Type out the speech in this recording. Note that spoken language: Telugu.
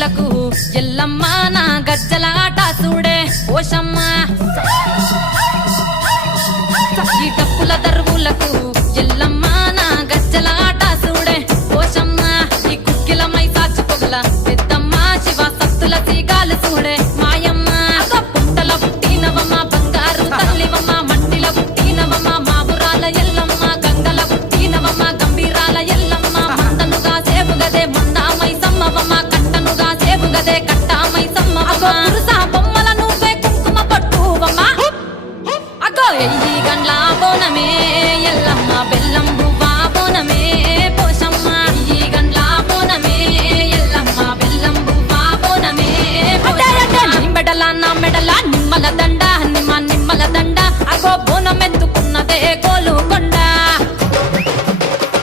దరువులకు ఎల్లమ్మ నా గజ్జల ఆట చూడే ఓషమ్మ ఈ డప్పుల దరువులకు